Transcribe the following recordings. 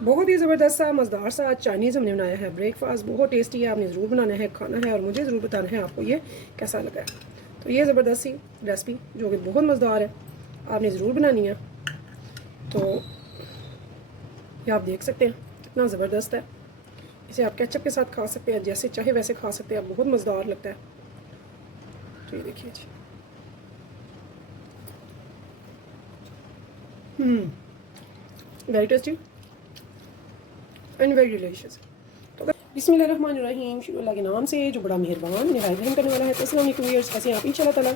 बहुत ही ज़बरदस्त सा मज़ेदार सा चाइनीज़ हमने बनाया है ब्रेकफास्ट। बहुत टेस्टी है, आपने ज़रूर बनाना है, खाना है और मुझे ज़रूर बताना है आपको ये कैसा लगा है। तो ये ज़बरदस्त सी रेसिपी जो कि बहुत मज़ेदार है, आपने ज़रूर बनानी है। तो ये आप देख सकते हैं कितना ज़बरदस्त है। इसे आप केचप के साथ खा सकते हैं, जैसे चाहे वैसे खा सकते हैं, बहुत मज़ेदार लगता है। तो ये देखिए जी, very tasty and very delicious. तो बिस्मिल्लाहिर्रहमानिर्रहीम, शुरू अल्लाह के नाम से जो बड़ा मेहरबान निहायत रहम करने वाला है। तो अस्सलाम वालेकुम व्यूअर्स, कैसे हैं आप? इंशाल्लाह ताला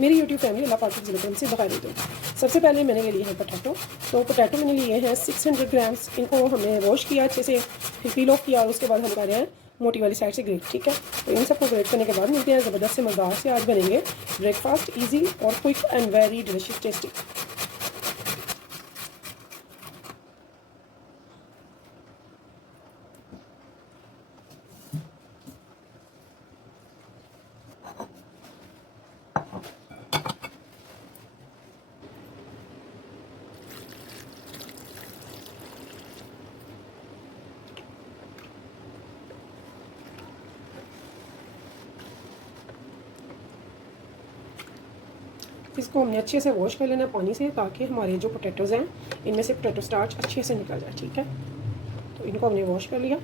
मेरी यूट्यूब फैमिली अल्लाह पाक की ज़िंदगी से बखैर दो। सबसे पहले मैंने ले लिए हैं पोटैटो। तो पोटैटो मैंने लिए हैं 600 ग्राम्स। इनको हमने वॉश किया अच्छे से, फिर पील ऑफ किया और उसके बाद हम कर रहे हैं मोटी वाली साइड से ग्रेट। ठीक है, तो इन सबको ग्रेट करने के बाद मिलते हैं ज़बरदस्त से मज़ेदार से आज बनेंगे ब्रेकफास्ट, ईजी और quick and very delicious tasty. इसको हमने अच्छे से वॉश कर लेना है पानी से, ताकि हमारे जो पोटैटोज़ हैं इनमें से पोटैटो स्टार्च अच्छे से निकल जाए। ठीक है, तो इनको हमने वॉश कर लिया।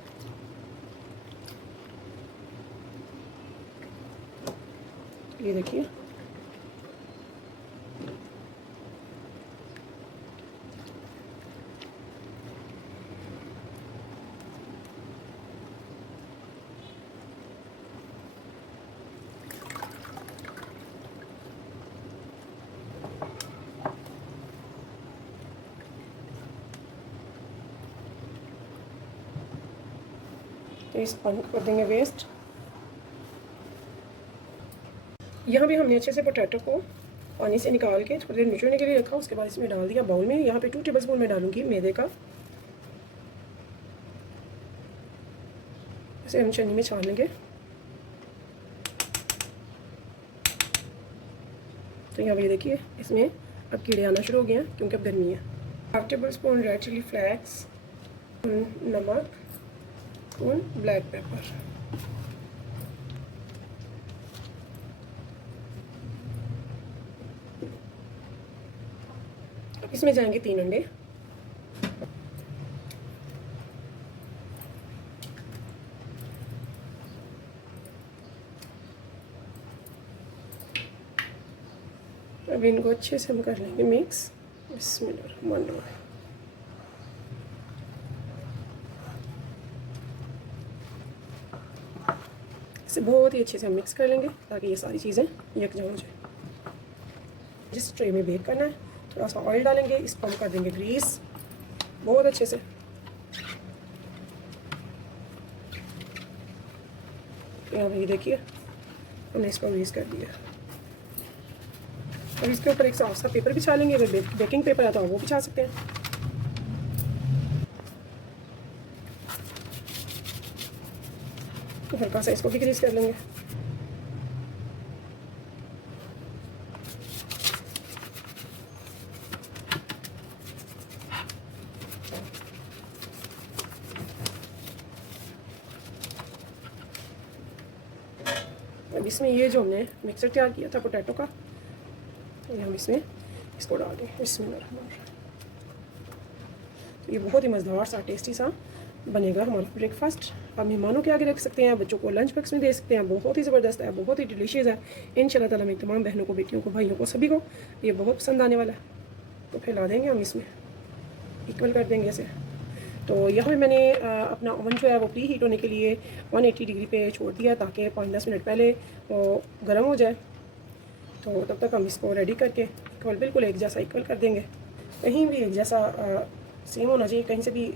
ये देखिए, तो इस पानी को कर देंगे वेस्ट। यहाँ भी हमने अच्छे से पोटैटो को पानी से निकाल के थोड़ी देर निचोड़ने के लिए रखा। उसके बाद इसमें डाल दिया बाउल में। यहाँ पे 2 टेबलस्पून मैं डालूंगी मैदे का। इसे हम छन्नी में छान लेंगे। तो यहाँ पे देखिए, इसमें अब कीड़े आना शुरू हो गए हैं क्योंकि अब गर्मी है। 1/2 टेबलस्पून रेड चिली फ्लेक्स, नमक, ब्लैक पेपर। इसमें जाएंगे 3 अंडे। अब इनको अच्छे से हम कर लेंगे मिक्स। बिस्मिल्लाहिर्रहमानिर्रहीम। इसे बहुत ही अच्छे से हम मिक्स कर लेंगे ताकि ये सारी चीज़ें यकजा हो जाए। जिस ट्रे में बेक करना है थोड़ा सा ऑयल डालेंगे, इसको हम कर देंगे ग्रीस बहुत अच्छे से। यहाँ पे देखिए, हमने इसको ग्रीस कर दिया। और इसके ऊपर एक साफ सा पेपर बिछा लेंगे। अगर बेकिंग पेपर है तो वो बिछा सकते हैं। तो हल्का सा इसको भी ग्रीस कर लेंगे। अब इसमें ये जो हमने मिक्सर तैयार किया था पोटैटो का, ये हम इसमें इसको डाल दें। बिस्मिल्लाहिर्रहमानिर्रहीम। तो ये बहुत ही मज़ेदार सा टेस्टी सा बनेगा हमारा ब्रेकफास्ट। आप मेहमानों के आगे रख सकते हैं, बच्चों को लंच बॉक्स में दे सकते हैं। बहुत ही ज़बरदस्त है, बहुत ही डिलीशियस है। इंशाल्लाह ताला मेरी तमाम बहनों को, बेटियों को, भाइयों को, सभी को ये बहुत पसंद आने वाला है। तो फिर ला देंगे हम इसमें, इक्वल कर देंगे इसे। तो यहाँ पे मैंने अपना ओवन जो है वो प्री हीट होने के लिए 180 डिग्री पे छोड़ दिया, ताकि 5-10 मिनट पहले वो गर्म हो जाए। तो तब तक हम इसको रेडी करके इक्वल, बिल्कुल एक जैसा इक्वल कर देंगे। कहीं भी एक जैसा सेम होना चाहिए, कहीं से भी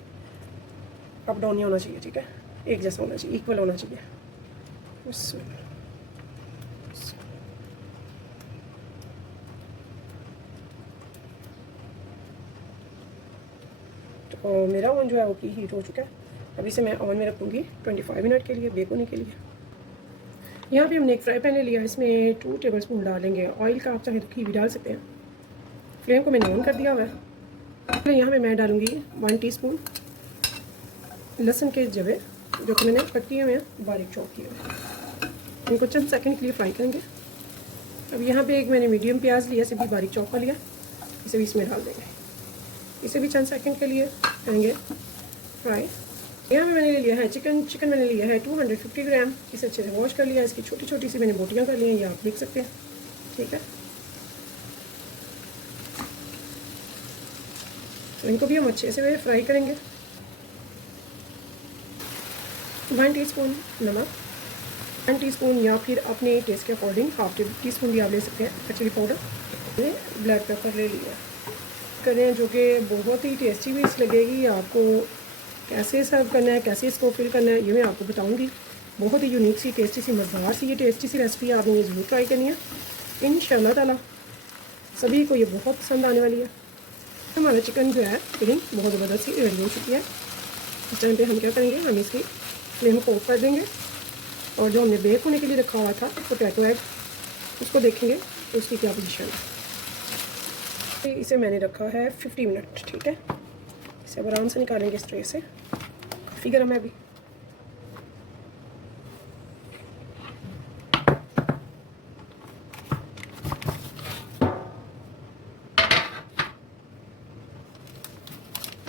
अप डाउन नहीं होना चाहिए। ठीक है, एक जैसा होना चाहिए, इक्वल होना चाहिए। तो मेरा ओवन जो है वो प्री हीट हो चुका है। अभी से मैं ओवन में रखूँगी 25 मिनट के लिए बेक होने के लिए। यहाँ पे हमने एक फ्राई पैन ले लिया, इसमें 2 टेबलस्पून डालेंगे ऑयल का। आप चाहे तो घी भी डाल सकते हैं। फ्लेम को मैंने ऑन कर दिया हुआ है। यहाँ पे मैं डालूँगी 1 टीस्पून लहसुन के जवे जो कि मैंने कट किए हुए हैं, बारीक चॉप किए हुए हैं, इनको चंद सेकंड के लिए फ्राई करेंगे। अब यहाँ पे एक मैंने मीडियम प्याज लिया, इसे भी बारीक चॉप कर लिया, इसे भी इसमें डाल देंगे। इसे भी चंद सेकंड के लिए करेंगे फ्राई। यहाँ पे मैंने ले लिया है चिकन मैंने लिया है 250 ग्राम। इसे अच्छे से वॉश कर लिया, इसकी छोटी छोटी सी मैंने बोटियाँ कर ली हैं, ये आप देख सकते हैं। ठीक है, तो इनको भी हम अच्छे से फ्राई करेंगे। 1 टीस्पून नमक, 1 टीस्पून या फिर अपने टेस्ट के अकॉर्डिंग हाफ टी स्पून भी आप ले सकते हैं चिली पाउडर। ये ब्लैक पेपर ले लिया करें, जो कि बहुत ही टेस्टी भी लगेगी। आपको कैसे सर्व करना है, कैसे इसको फिल करना है, ये मैं आपको बताऊंगी। बहुत ही यूनिक सी, टेस्टी सी, मज़ेदार सी, ये टेस्टी सी रेसिपी आपने ये ज़रूर ट्राई करनी है। इंशाल्लाह ताला सभी को ये बहुत पसंद आने वाली है। हमारा चिकन जो है फिलिंग बहुत ज़बरदस्त सी रेडी हो चुकी है। इस टाइम पे हम क्या करेंगे, हम इसकी फ्लेम को ऑफ कर देंगे और जो हमने बेक होने के लिए रखा हुआ था पोटैटो एग, उसको देखेंगे तो उसकी क्या पोजीशन है। इसे मैंने रखा है 50 मिनट। ठीक है, इसे अब आराम से निकालेंगे इस ट्रे से, काफ़ी गर्म है अभी।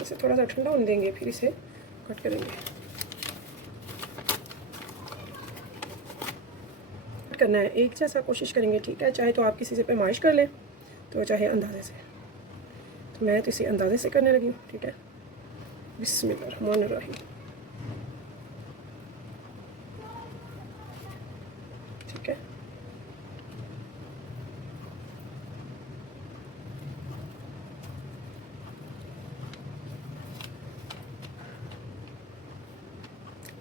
इसे थोड़ा सा ठंडा होने देंगे, फिर इसे कट करेंगे। कट करना है एक जैसा कोशिश करेंगे। ठीक है, चाहे तो आप किसी से पैमाइश कर लें, तो चाहे अंदाजे से, तो मैं तो इसे अंदाजे से करने लगी हूँ। ठीक है, बिस्मिल्लाहिर्रहमानिर्रहीम। ठीक है,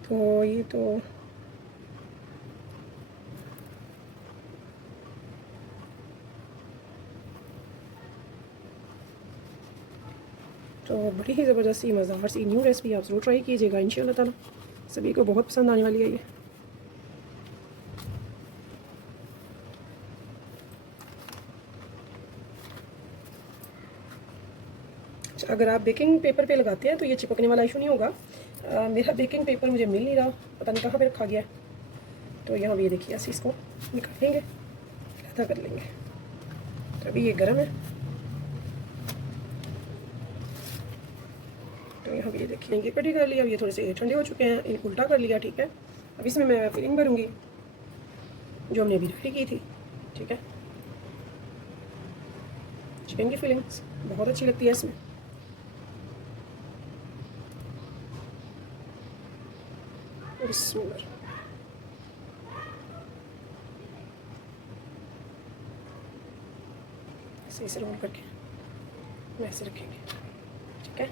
तो ये तो बड़ी ही ज़बरदस्त सी, मज़ेदार सी न्यू रेसिपी आप ज़रूर ट्राई कीजिएगा। इंशाल्लाह ताला सभी को बहुत पसंद आने वाली है ये। अगर आप बेकिंग पेपर पे लगाते हैं तो ये चिपकने वाला इशू नहीं होगा। मेरा बेकिंग पेपर मुझे मिल नहीं रहा, पता नहीं कहाँ पे रखा गया है। तो यहाँ भी ये देखिए, ऐसे इसको निकालेंगे, लहदा कर लेंगे। तो अभी ये गर्म है, तो यहाँ भी ये देखिए ये कटी कर लिया। अब ये थोड़े से ठंडे हो चुके हैं, इनको उल्टा कर लिया। ठीक है, अब इसमें मैं फिलिंग भरूँगी जो हमने अभी रेडी की थी। ठीक है, चिकन की फिलिंग्स बहुत अच्छी लगती है इसमें। बिस्मिल्लाह, ऐसे रोल करके वैसे रखेंगे। ठीक है,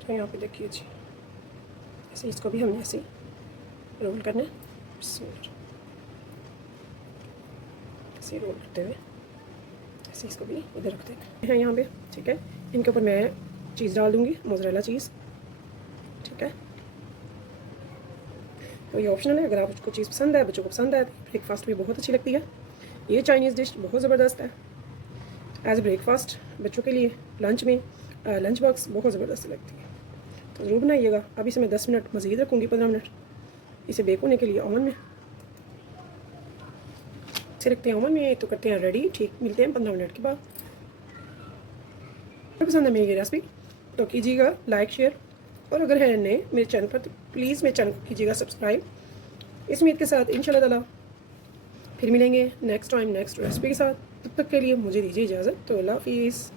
तो यहाँ पे देखिए जी, ऐसे इसको भी हमने ऐसे रोल करना है। ऐसे रोल करते हुए ऐसे इसको भी इधर रख देना है यहाँ पे। ठीक है, इनके ऊपर मैं चीज़ डाल दूँगी, मोज़रेला चीज़। ठीक है, तो ये ऑप्शनल है, अगर आपको चीज़ पसंद है, बच्चों को पसंद है। ब्रेकफास्ट भी बहुत अच्छी लगती है ये चाइनीज़ डिश, बहुत ज़बरदस्त है एज ब्रेकफास्ट बच्चों के लिए। लंच में लंच बॉक्स बहुत ज़बरदस्त लगती है, तो ज़रूर बनाइएगा। अभी से मैं 10 मिनट मज़ीद रखूँगी, 15 मिनट इसे बेक होने के लिए ओवन में से रखते हैं। ओवन में तो करते हैं रेडी। ठीक, मिलते हैं 15 मिनट के बाद। पसंद है मेरी ये रेसिपी तो कीजिएगा लाइक शेयर, और अगर है नए मेरे चैनल पर तो प्लीज़ मेरे चैनल को कीजिएगा सब्सक्राइब। इस उम्मीद के साथ इंशाल्लाह ताला फिर मिलेंगे नेक्स्ट टाइम नेक्स्ट रेसिपी के साथ। तब तक के लिए मुझे दीजिए इजाज़त। तो अल्लाह हाफिज़।